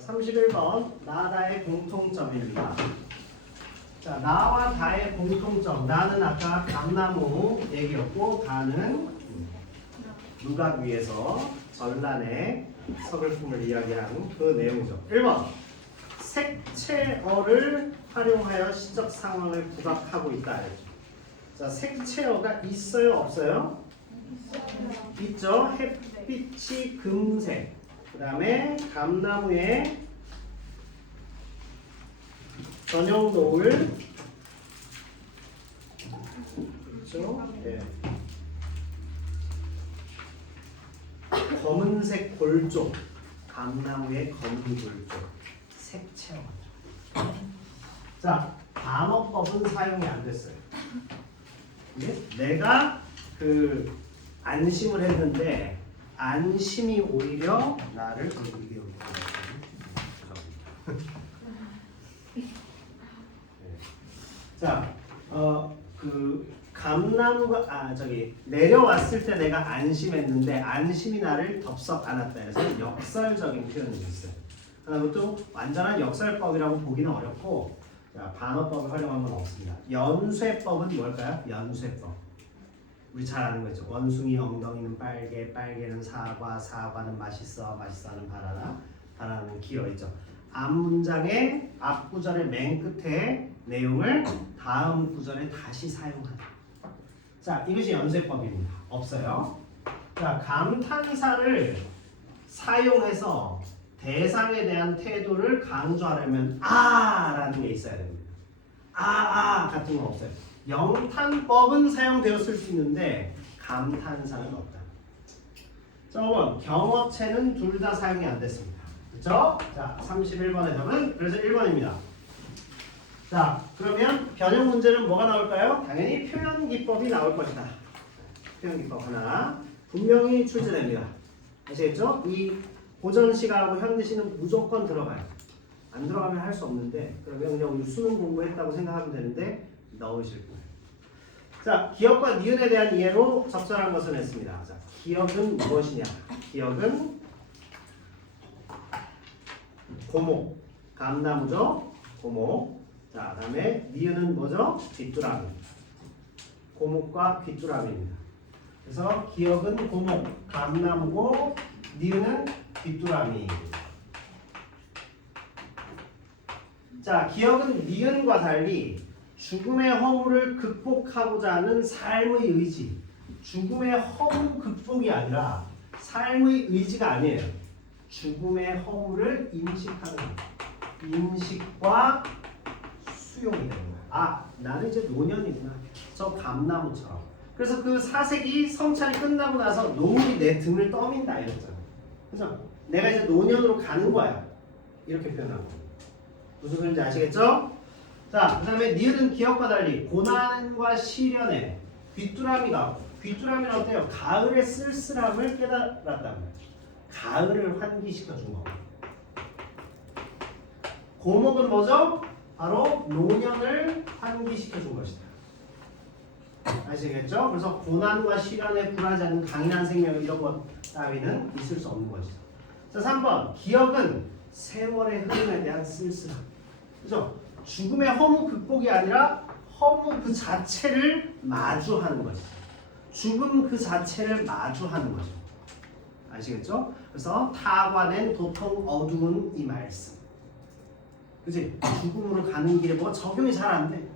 31번 나다의 공통점입니다. 자, 나와 다의 공통점. 나는 아까 감나무 얘기였고 다는 누각 위에서 전란의 서글픔을 이야기하는 그 내용이죠. 1번 색채어를 활용하여 시적 상황을 부각하고 있다. 자, 색채어가 있어요, 없어요? 있죠. 햇빛이 금색. 그 다음에 감나무에 저녁 노을, 그렇죠? 네. 검은색 골조, 감나무의 검은 골조, 색채어. 자, 반어법은 사용이 안 됐어요. 내가 그 안심을 했는데 안심이 오히려 나를 이게 자, 그 감나무가 내려왔을 때 내가 안심했는데 안심이 나를 덥석 안았다 해서 역설적인 표현이 있어요. 그것도 완전한 역설법이라고 보기는 어렵고, 자, 반어법을 활용한 건 없습니다. 연쇄법은 뭘까요? 연쇄법. 우리 잘 아는 거죠. 원숭이 엉덩이는 빨개, 빨개는 사과, 사과는 맛있어, 맛있어는 바나나, 바나나는 기어 있죠. 앞 문장의 앞 구절의 맨 끝에 내용을 다음 구절에 다시 사용하다. 자, 이것이 연쇄법입니다. 없어요. 자, 감탄사를 사용해서 대상에 대한 태도를 강조하려면 아라는 게 있어야 됩니다. 같은 건 없어요. 영탄법은 사용되었을 수 있는데 감탄사는 없다. 자, 5번 경어체는 둘 다 사용이 안 됐습니다. 그렇죠? 자, 31번의 답은 그래서 1번입니다. 자, 그러면 변형 문제는 뭐가 나올까요? 당연히 표현기법이 나올 것이다. 표현기법 하나 분명히 출제됩니다. 아시겠죠? 이 고전시가하고 현대시는 무조건 들어가요. 안 들어가면 할 수 없는데 그러면 그냥 수능 공부했다고 생각하면 되는데 넣으실 거예요. 자, 기억과 니은에 대한 이해로 적절한 것은 했습니다. 자, 기억은 무엇이냐? 기억은 고목, 감나무죠? 고목. 자, 다음에 니은은 뭐죠? 귀뚜라미. 고목과 귀뚜라미입니다. 그래서 기억은 고목, 감나무고 니은은 귀뚜라미. 자, 기억은 니은과 달리 죽음의 허물을 극복하고자 하는 삶의 의지. 죽음의 허물 극복이 아니라 삶의 의지가 아니에요. 죽음의 허물을 인식하는 인식과 수용이 되는 거야. 나는 이제 노년이구나. 저 감나무처럼. 그래서 그 사색이 성찰이 끝나고 나서 노을이 내 등을 떠민다 이랬잖아. 그래서 내가 이제 노년으로 가는 거야. 이렇게 표현하고. 무슨 소리인지 아시겠죠? 자, 그 다음에 니은은 기억과 달리 고난과 시련에 귀뚜라미는 어때요? 가을의 쓸쓸함을 깨달았단 말이에요. 가을을 환기시켜 준 거. 고목은 뭐죠? 바로 노년을 환기시켜 준 것이다. 아시겠죠? 그래서 고난과 시련에 굴하지 않는 강인한 생명 이런 것 따위는 있을 수 없는 것이죠. 자, 3번 기억은 세월의 흐름에 대한 쓸쓸함. 그죠? 죽음의 허무 극복이 아니라 허무 그 자체를 마주하는 거죠. 죽음 그 자체를 마주하는 거죠. 아시겠죠? 그래서 타관엔 도통 어두운 이 말씀. 그치? 죽음으로 가는 길에 뭐 적용이 잘 안 돼.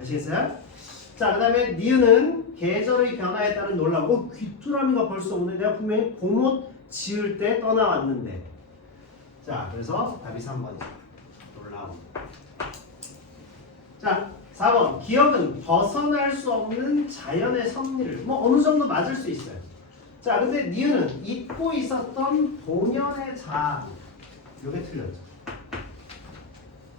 아시겠어요? 자, 그 다음에 니은은 계절의 변화에 따른 놀라고 귀뚜라미가 벌써 오늘 내가 분명히 봄옷 지을 때 떠나왔는데. 자, 그래서 답이 3번이죠. 놀라움. 자, 4번 기억은 벗어날 수 없는 자연의 섭리를 뭐 어느 정도 맞을 수 있어요. 자, 근데 니은은 잊고 있었던 본연의 자아. 이게 틀렸죠.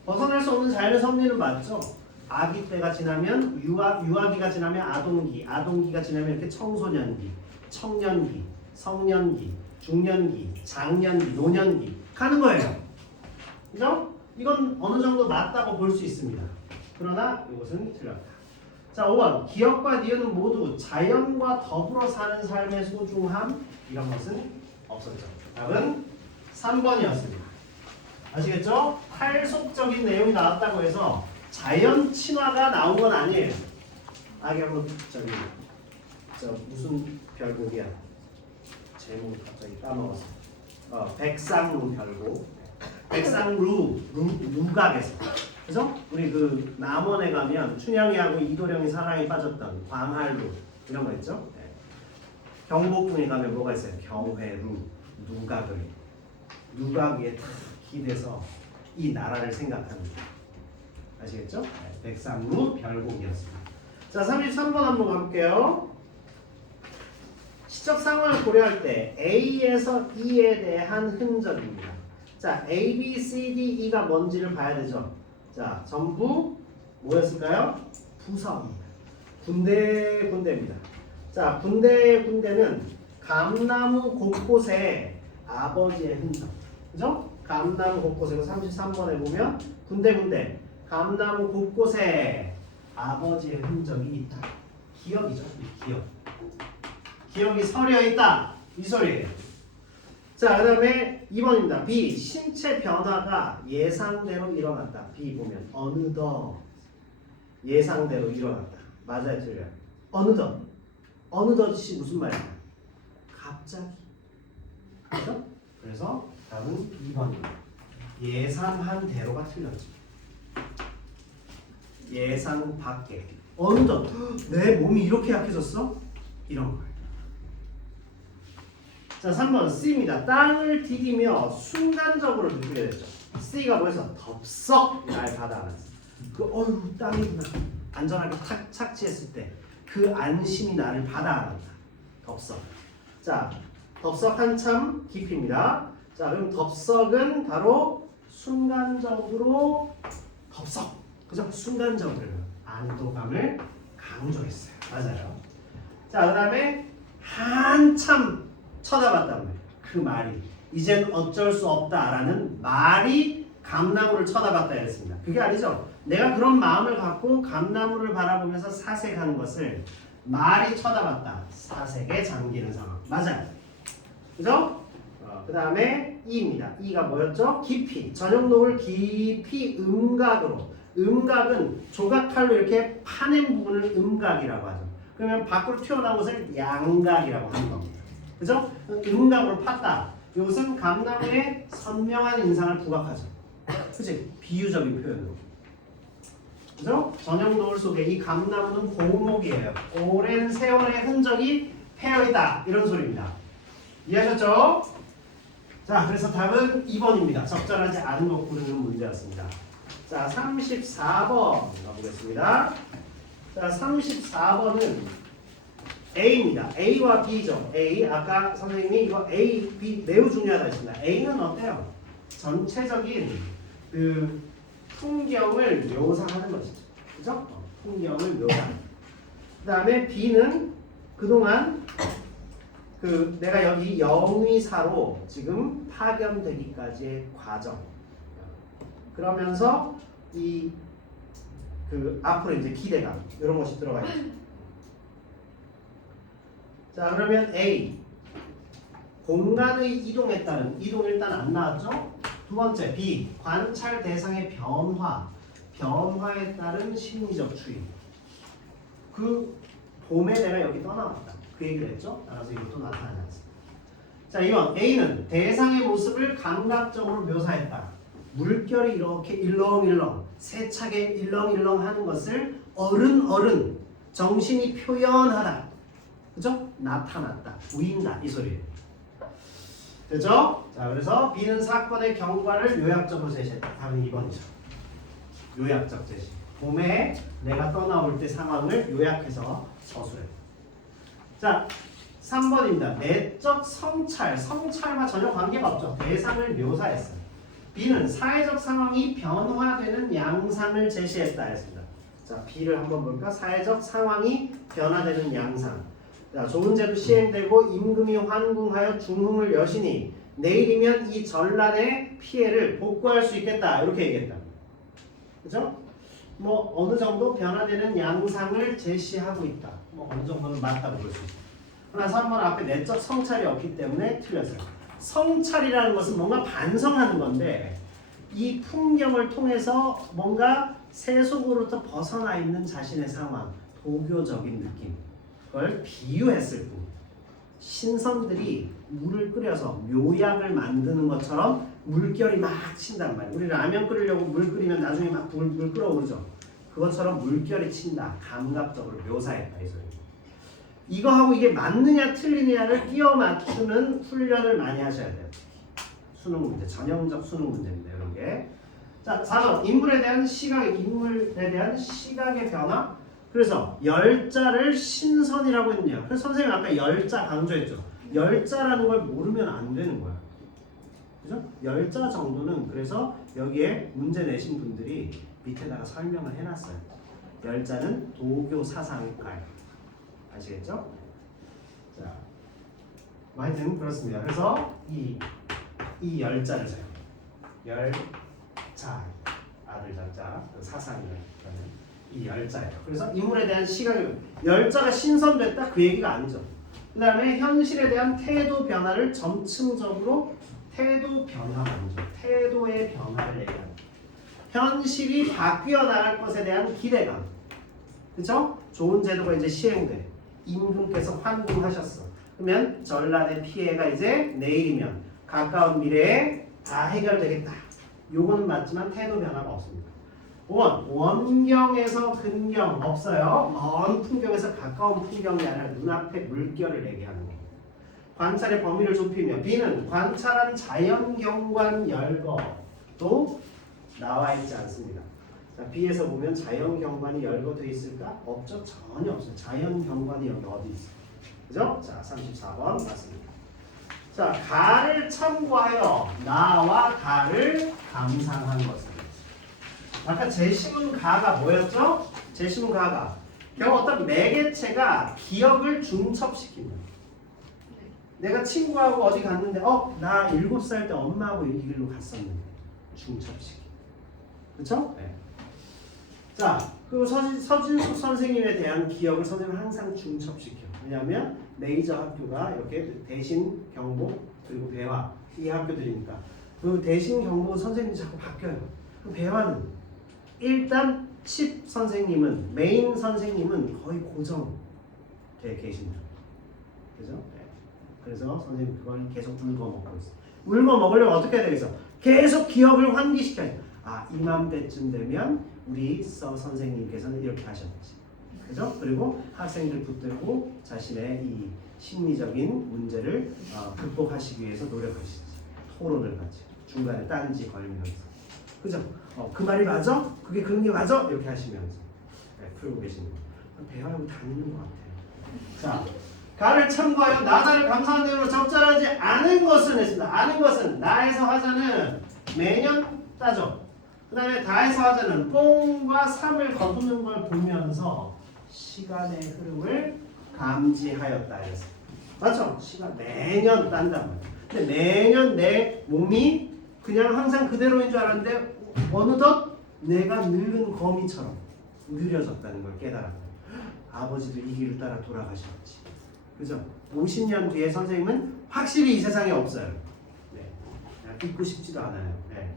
벗어날 수 없는 자연의 섭리는 맞죠. 아기 때가 지나면 유아기가 지나면 아동기, 아동기가 지나면 이렇게 청소년기, 청년기, 성년기, 중년기, 장년기, 노년기 가는 거예요. 그죠? 이건 어느 정도 맞다고 볼 수 있습니다. 그러나 이것은 틀렸다. 자, 5번 기억과 니은은 모두 자연과 더불어 사는 삶의 소중함 이런 것은 없었죠. 답은 3번이었습니다. 아시겠죠? 탈속적인 내용이 나왔다고 해서 자연 친화가 나온 건 아니에요. 그럼 저 무슨 별곡이야? 제목 갑자기 까먹었어. 백상루 별곡. 백상루 루각에서. 그죠? 우리 그 남원에 가면 춘향이하고 이도령이 사랑에 빠졌던 광활루 이런 거 있죠? 네. 경복궁에 가면 뭐가 있어요? 경회루, 누각을 누각 위에 탁 기대서 이 나라를 생각합니다. 아시겠죠? 네. 백상루 별곡이었습니다. 자, 33번 한번 가볼게요. 시적 상황을 고려할 때 A에서 E에 대한 흔적입니다. 자, A, B, C, D, E가 뭔지를 봐야 되죠. 자, 전부 뭐였을까요? 부서입니다. 군데군데입니다. 자, 군데군데는 감나무 곳곳에 아버지의 흔적. 그죠? 감나무 곳곳에 33번에 보면 군데군데 감나무 곳곳에 아버지의 흔적이 있다. 기억이죠. 기억. 기억이 서려 있다. 이 소리예요. 자, 그 다음에 2번입니다. B. 신체 변화가 예상대로 일어났다. B 보면 어느덧 예상대로 일어났다. 맞아요, 틀려요? 어느덧. 어느덧이 무슨 말이야? 갑자기. 그렇죠? 그래서 답은 2번입니다. 예상한 대로가 틀렸죠. 예상 밖에. 어느덧 내 몸이 이렇게 약해졌어? 이런 거예요. 자, 3번 C입니다. 땅을 디디며 순간적으로 느끼게 됐죠. C가 뭐해서 덥석 날 받아안았어. 어휴 땅이구나. 안전하게 착지했을 때 그 안심이 나를 받아안았다. 덥석. 자, 덥석 한참 깊이입니다. 자, 그럼 덥석은 바로 순간적으로 덥석. 그죠? 순간적으로 안도감을 강조했어요. 맞아요. 자, 그 다음에 한참 쳐다봤단 말이에요. 그 말이 이젠 어쩔 수 없다라는 말이 감나무를 쳐다봤다 했습니다. 그게 아니죠. 내가 그런 마음을 갖고 감나무를 바라보면서 사색하는 것을 말이 쳐다봤다. 사색에 잠기는 상황. 맞아요. 그죠? 그 다음에 E입니다. E가 뭐였죠? 깊이. 전용 노을 깊이 음각으로. 음각은 조각칼로 이렇게 파낸 부분을 음각이라고 하죠. 그러면 밖으로 튀어나온 것을 양각이라고 하는 겁니다. 그죠? 음각으로 팠다. 이것은 감나무의 선명한 인상을 부각하죠. 그치? 비유적인 표현으로. 그죠? 저녁 노을 속에 이 감나무는 고목이에요. 오랜 세월의 흔적이 패여있다. 이런 소리입니다. 이해하셨죠? 자, 그래서 답은 2번입니다. 적절하지 않은 것 고르는 문제였습니다. 자, 34번 가보겠습니다. 자, 34번은 A입니다. A와 B죠. A, 아까 선생님이 이거 A, B 매우 중요하다 했습니다. A는 어때요? 전체적인 그 풍경을 묘사하는 것이죠. 그죠? 풍경을 묘사하는. 그 다음에 B는 그동안 그 내가 여기 영위사로 지금 파견되기까지의 과정. 그러면서 이 그 앞으로 이제 기대감 이런 것이 들어가 있죠. 자, 그러면 A 공간의 이동에 따른 이동 일단 안 나왔죠? 두 번째 B 관찰 대상의 변화에 따른 심리적 추이. 그 봄에 내가 여기 떠나왔다. 그 얘기를 했죠? 따라서 이것도 나타나지 않습니다. 자, 2번 A는 대상의 모습을 감각적으로 묘사했다. 물결이 이렇게 일렁일렁 세차게 일렁일렁 하는 것을 어른 정신이 표현하다. 그죠? 나타났다. 보인다. 이 소리예요. 됐죠? 자, 그래서 B는 사건의 경과를 요약적으로 제시했다. 답은 2번이죠. 요약적 제시. 봄에 내가 떠나올 때 상황을 요약해서 서술했다. 자, 3번입니다. 내적 성찰과 전혀 관계가 없죠. 대상을 묘사했어요. B는 사회적 상황이 변화되는 양상을 제시했다 했습니다. 자, B를 한번 볼까? 사회적 상황이 변화되는 양상. 자, 좋은 제도 시행되고 임금이 환궁하여 중흥을 여시니 내일이면 이 전란의 피해를 복구할 수 있겠다. 이렇게 얘기했다. 그죠? 뭐 어느 정도 변화되는 양상을 제시하고 있다. 뭐 어느 정도는 맞다고 볼 수 있다. 그러나 3번 앞에 내적 성찰이 없기 때문에 틀렸어요. 성찰이라는 것은 뭔가 반성하는 건데 이 풍경을 통해서 뭔가 세속으로부터 벗어나 있는 자신의 상황, 도교적인 느낌, 그걸 비유했을 뿐. 신선들이 물을 끓여서 묘약을 만드는 것처럼 물결이 막 친단 말이에요. 우리 라면 끓이려고 물 끓이면 나중에 막 물 끓어오르죠. 그것처럼 물결이 친다. 감각적으로 묘사했다 이 소리. 이거하고 이게 맞느냐 틀리느냐를 끼워 맞추는 훈련을 많이 하셔야 돼요. 수능 문제, 전형적 수능 문제입니다. 이런 게. 자, 4번 인물에 대한 시각의 변화. 그래서 열자를 신선이라고 했냐. 그래서 선생님 아까 열자 강조했죠. 열자라는 걸 모르면 안 되는 거야. 그죠? 열자 정도는 그래서 여기에 문제 내신 분들이 밑에다가 설명을 해놨어요. 열자는 도교 사상의 갈. 아시겠죠? 자, 하여튼 그렇습니다. 그래서 이 열자를 사용. 열자, 아들 자자, 사상을 이 열자예요. 그래서 인물에 대한 시각을 열자가 신선됐다 그 얘기가 아니죠. 그 다음에 현실에 대한 태도 변화를 점층적으로 태도 변화가 아니죠. 태도의 변화를 얘기합니다. 현실이 바뀌어 나갈 것에 대한 기대감. 그렇죠? 좋은 제도가 이제 시행돼. 임금께서 환궁하셨어. 그러면 전란의 피해가 이제 내일이면 가까운 미래에 다 해결되겠다. 요거는 맞지만 태도 변화가 없습니다. 5번 원경에서 근경 없어요. 먼 풍경에서 가까운 풍경이 아니라 눈앞의 물결을 얘기하는 거예요. 관찰의 범위를 좁히며 B는 관찰한 자연경관 열거도 나와 있지 않습니다. 자, B에서 보면 자연경관이 열거되어 있을까? 없죠. 전혀 없어요. 자연경관이 여기 어디 있어요? 그죠? 자, 34번 맞습니다. 자, 가를 참고하여 나와 가를 감상한 것은. 아까 제시문 가가 뭐였죠? 제시문 가가 결국 어떤 매개체가 기억을 중첩시킵니다. 내가 친구하고 어디 갔는데 나 7살 때 엄마하고 이 길로 갔었는데 중첩시키. 그렇죠? 네. 자, 그리고 서진숙 선생님에 대한 기억을 선생님은 항상 중첩시켜. 왜냐하면 메이저 학교가 이렇게 대신 경복 그리고 배화 이 학교들이니까 그 대신 경복 선생님이 자꾸 바뀌어요. 그 배화는 일단 칩 선생님은 메인 선생님은 거의 고정돼 계십니다. 그죠? 네. 그래서 선생님 그걸 계속 울고 먹고 있어. 울고 먹으려면 어떻게 해야 되겠어? 계속 기억을 환기시켜야 돼. 이맘때쯤 되면 우리 선생님께서는 이렇게 하셨지. 그죠? 그리고 학생들 붙들고 자신의 이 심리적인 문제를 극복하시기 위해서 노력하시지. 토론을 같이 중간에 딴지 걸면서. 그죠? 그 말이 맞아? 그게 그런 게 맞아? 이렇게 하시면서 풀고 계십니다. 배워하고 다니는 것 같아요. 자, 가를 참고하여 나자를 감사한 내용으로 적절하지 않은 것은 했습니다. 아는 것은 나에서 하자는 매년 따져. 그 다음에 다에서 하자는 뽕과 3을 거두는 걸 보면서 시간의 흐름을 감지하였다 해서 맞죠? 시간 매년 딴단 말이에요. 근데 매년 내 몸이 그냥 항상 그대로인 줄 알았는데 어느덧 내가 늙은 거미처럼 느려졌다는 걸 깨달았다. 아버지도 이 길을 따라 돌아가셨지. 그죠? 50년 뒤에 선생님은 확실히 이 세상에 없어요. 네. 잊고 싶지도 않아요. 네.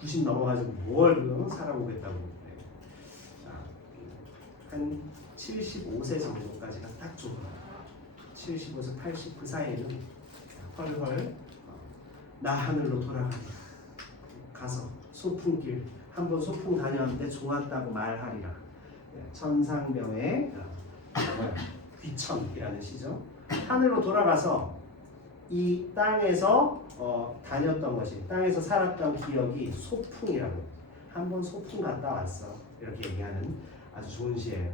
90 넘어가지고 뭘 살아보겠다고. 네. 자, 한 75세 정도까지가 딱 좋아요. 75에서 80 그 사이에는 헐헐 나 하늘로 돌아가자. 가서 소풍길 한번 소풍 다녔는데 좋았다고 말하리라. 천상병의 귀천이라는 시죠. 하늘로 돌아가서 이 땅에서 다녔던 것이 땅에서 살았던 기억이 소풍이라고. 한번 소풍 갔다 왔어. 이렇게 얘기하는 아주 좋은 시예요.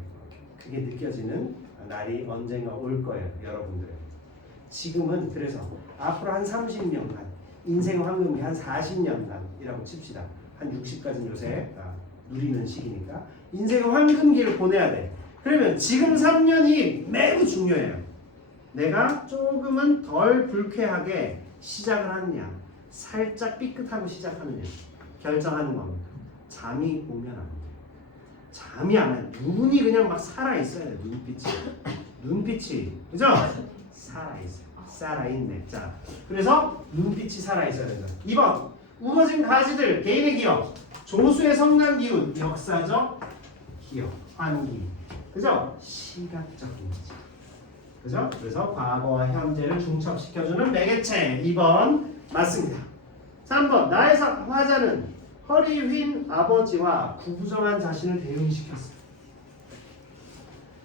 그게 느껴지는 날이 언젠가 올 거예요. 여러분들. 지금은 그래서 앞으로 한 30년간 인생 황금기 한 40년간이라고 칩시다. 한 60까지는 요새 누리는 시기니까 인생 황금기를 보내야 돼. 그러면 지금 3년이 매우 중요해요. 내가 조금은 덜 불쾌하게 시작을 하느냐, 살짝 삐끗하고 시작하느냐 결정하는 겁니다. 잠이 오면 안 돼. 잠이 안 와요. 눈이 그냥 막 살아 있어야 돼. 눈빛이 그죠? 살아 있어요. 살아 있네. 자, 그래서 눈빛이 살아 있어야 된다. 2번 우거진 가지들 개인의 기억, 조수의 성난 기운, 역사적 기억, 환기. 그죠? 시각적 이미지. 그죠? 그래서 과거와 현재를 중첩시켜주는 매개체. 2번 맞습니다. 3번 나의 화자는 허리 휜 아버지와 구부정한 자신을 대응시켰어.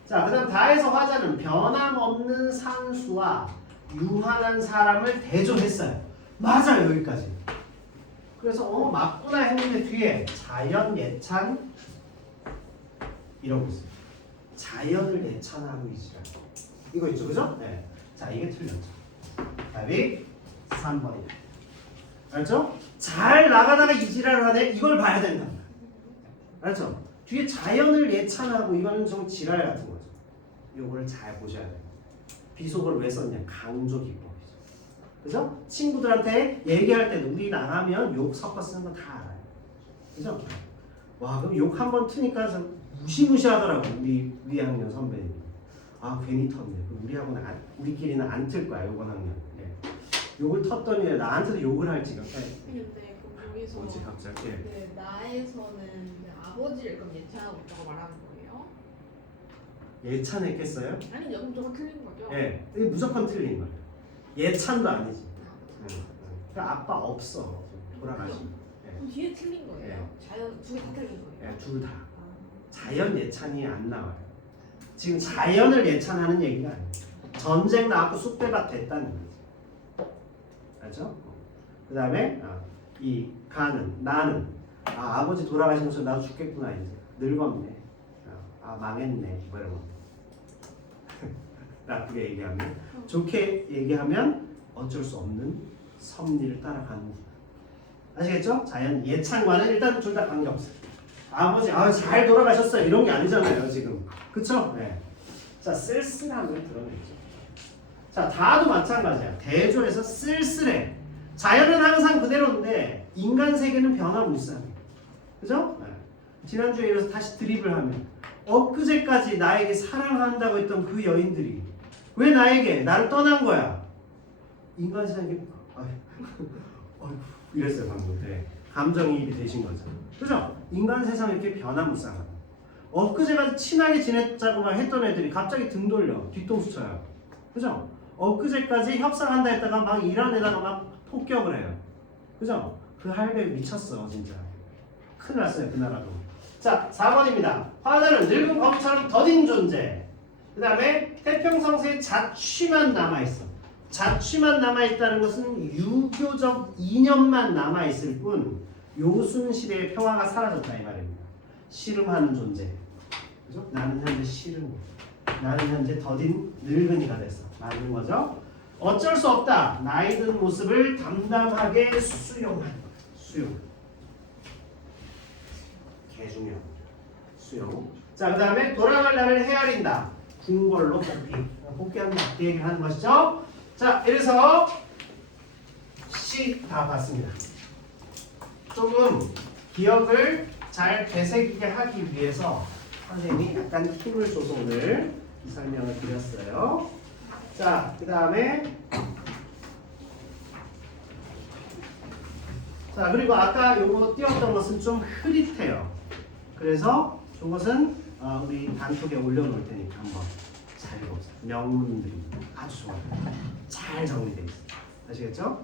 자, 그 다음 다에서 화자는 변함없는 산수와 유한한 사람을 대조했어요. 맞아요, 여기까지. 그래서 맞구나 했는데 뒤에 자연 예찬 이러고 있어요. 자연을 예찬하고 있으라. 이거 있죠, 그죠? 네. 자, 이게 틀렸죠. 답이 3번이다. 알죠? 잘 나가다가 이 지랄을 하네. 이걸 봐야 된다. 알죠? 뒤에 자연을 예찬하고 이거는 좀 지랄 같은 거죠. 이거를 잘 보셔야 돼요. 비속어를 왜 썼냐? 강조 기법이죠. 그죠? 친구들한테 얘기할 때도 우리 나가면 욕 섞어 쓰는 거 다 알아요. 그죠? 와, 그럼 욕 한 번 트니까 좀 무시무시하더라고. 우리 학년 선배님. 아, 괜히 텄네. 우리하고는 우리끼리는 안 틀 거야, 이번 학년. 네. 욕을 텄더니 나한테도 욕을 할 지경. 근데 그럼 여기서 뭐지 갑자기? 네, 나에서는 아버지를 그럼 예찬하고 있다고 말하는 거예요? 예찬했겠어요? 아니 여기 저거 틀린 거죠? 네, 이게 무조건 틀린 거예요. 예찬도 아니지. 그러니까 아빠 없어. 돌아가시고. 그럼 뒤에 틀린 거예요? 네. 자연 두 개 다 틀린 거예요? 네, 둘 다. 자연 예찬이 안 나와요. 지금 자연을 예찬하는 얘기가 아니에요. 전쟁 나왔고 쑥대밭 됐다는 거지. 알죠? 그 다음에 이 가는 나는 아버지 돌아가시면서 나도 죽겠구나 이제 늙었네. 망했네. 뭐 이런 거. 나쁘게 얘기하면 좋게 얘기하면 어쩔 수 없는 섭리를 따라가는 거죠. 아시겠죠? 자연 예찬과는 일단 둘 다 관계없어요. 아버지 잘 돌아가셨어요 이런 게 아니잖아요 지금. 그쵸? 네. 자, 쓸쓸함을 드러내죠. 자, 다도 마찬가지야. 대조에서 쓸쓸해. 자연은 항상 그대로인데 인간 세계는 변화무쌍해. 그죠? 네. 지난주에 이어서 다시 드립을 하면 엊그제까지 나에게 사랑한다고 했던 그 여인들이 왜 나를 떠난 거야? 인간 세상에 이랬어요 방금. 네. 감정이입이 되신 거죠. 그죠? 인간 세상 이렇게 변화무쌍하다. 엊그제까지 친하게 지냈자고만 했던 애들이 갑자기 등 돌려 뒤통수 쳐요. 그죠? 엊그제까지 협상한다 했다가 막 일한 애다가 막 폭격을 해요. 그죠? 그 할배 미쳤어 진짜. 큰일 났어요 그 나라도. 자, 4번입니다. 화자는 늙은 거미처럼 더딘 존재. 그 다음에 태평성세에 자취만 남아있어. 자취만 남아있다는 것은 유교적 이념만 남아있을 뿐 요순시대의 평화가 사라졌다 이 말입니다. 씨름하는 존재. 그죠? 나는 현재 씨름. 나는 현재 더딘 늙은이가 됐어. 맞는 거죠? 어쩔 수 없다. 나이 든 모습을 담담하게 수용하는 거야. 수용. 개 중요한 수용. 자, 그 다음에 돌아갈 날을 헤아린다. 궁궐로 복귀. 복귀한다. 그 얘기를 하는 것이죠. 자, 이래서 C 다 봤습니다. 조금 기억을 잘 되새기게 하기 위해서 선생님이 약간 힘을 줘서 오늘 이 설명을 드렸어요. 자, 그 다음에 자, 그리고 아까 요거 띄웠던 것은 좀 흐릿해요. 그래서 저것은 우리 단톡에 올려놓을 테니까 한번 잘 읽어보세요. 명문들이 아주 좋아요. 잘 정리되어 있어요. 아시겠죠?